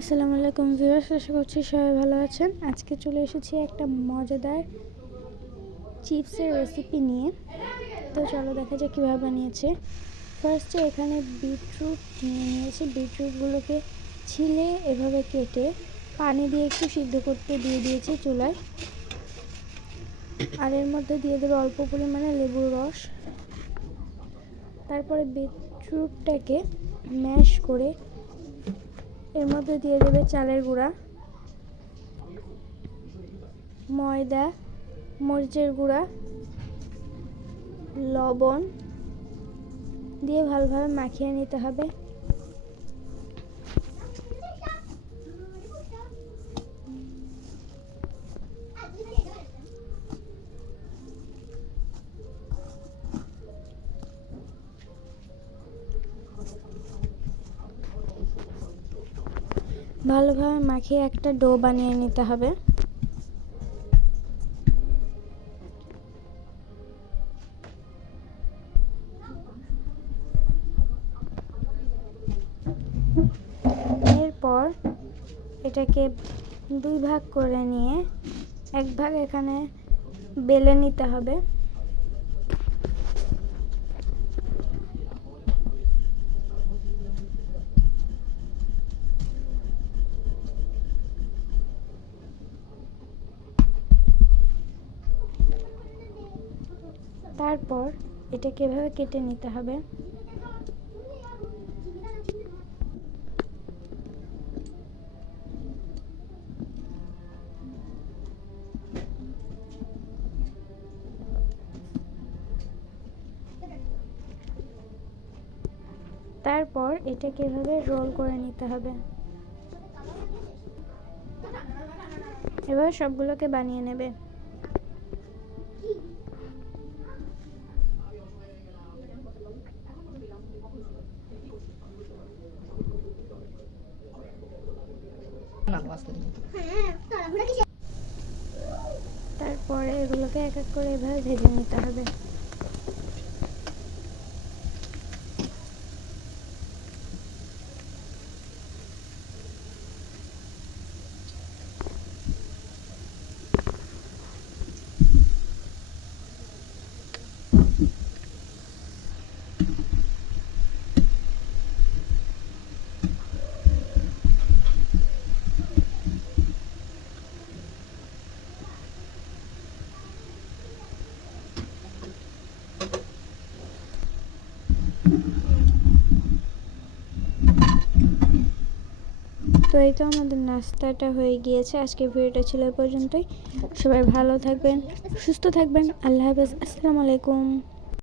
আসসালামু আলাইকুম ভিউয়ার্স, আশা করছি সবাই ভালো আছেন। আজকে চলে এসেছি একটা মজাদার চিপসের রেসিপি নিয়ে। তো চলো দেখা যাক কীভাবে বানিয়েছে। ফার্স্টে এখানে বিটরুট নিয়ে নিয়েছি। বিটরুটগুলোকে ছিলে এভাবে কেটে পানি দিয়ে একটু সিদ্ধ করতে দিয়ে দিয়েছি চুলায়। আর এর মধ্যে দিয়ে দেবে অল্প পরিমাণে লেবুর রস। তারপরে বিটরুটটাকে ম্যাশ করে এর মধ্যে দিয়ে দেবে চালের গুঁড়া, ময়দা, মরিচের গুঁড়া, লবণ দিয়ে ভালোভাবে মাখিয়ে নিতে হবে। ভালোভাবে মাখিয়ে একটা ডো বানিয়ে নিতে হবে। এরপর এটাকে দুই ভাগ করে নিয়ে এক ভাগ এখানে বেলে নিতে হবে। তারপর এটাকে এভাবে কেটে নিতে হবে। তারপর এটাকে এভাবে রোল করে নিতে হবে। এবার সবগুলোকে বানিয়ে নেবে। তারপরে এগুলোকে এক এক করে এভাবে ভেজে নিতে হবে। তো এই তো আমাদের নাস্তাটা হয়ে গিয়েছে। আজকে ভিডিওটা ছিল পর্যন্তই। সবাই ভালো থাকবেন, সুস্থ থাকবেন। আল্লাহ হাফেজ। আসসালামু আলাইকুম।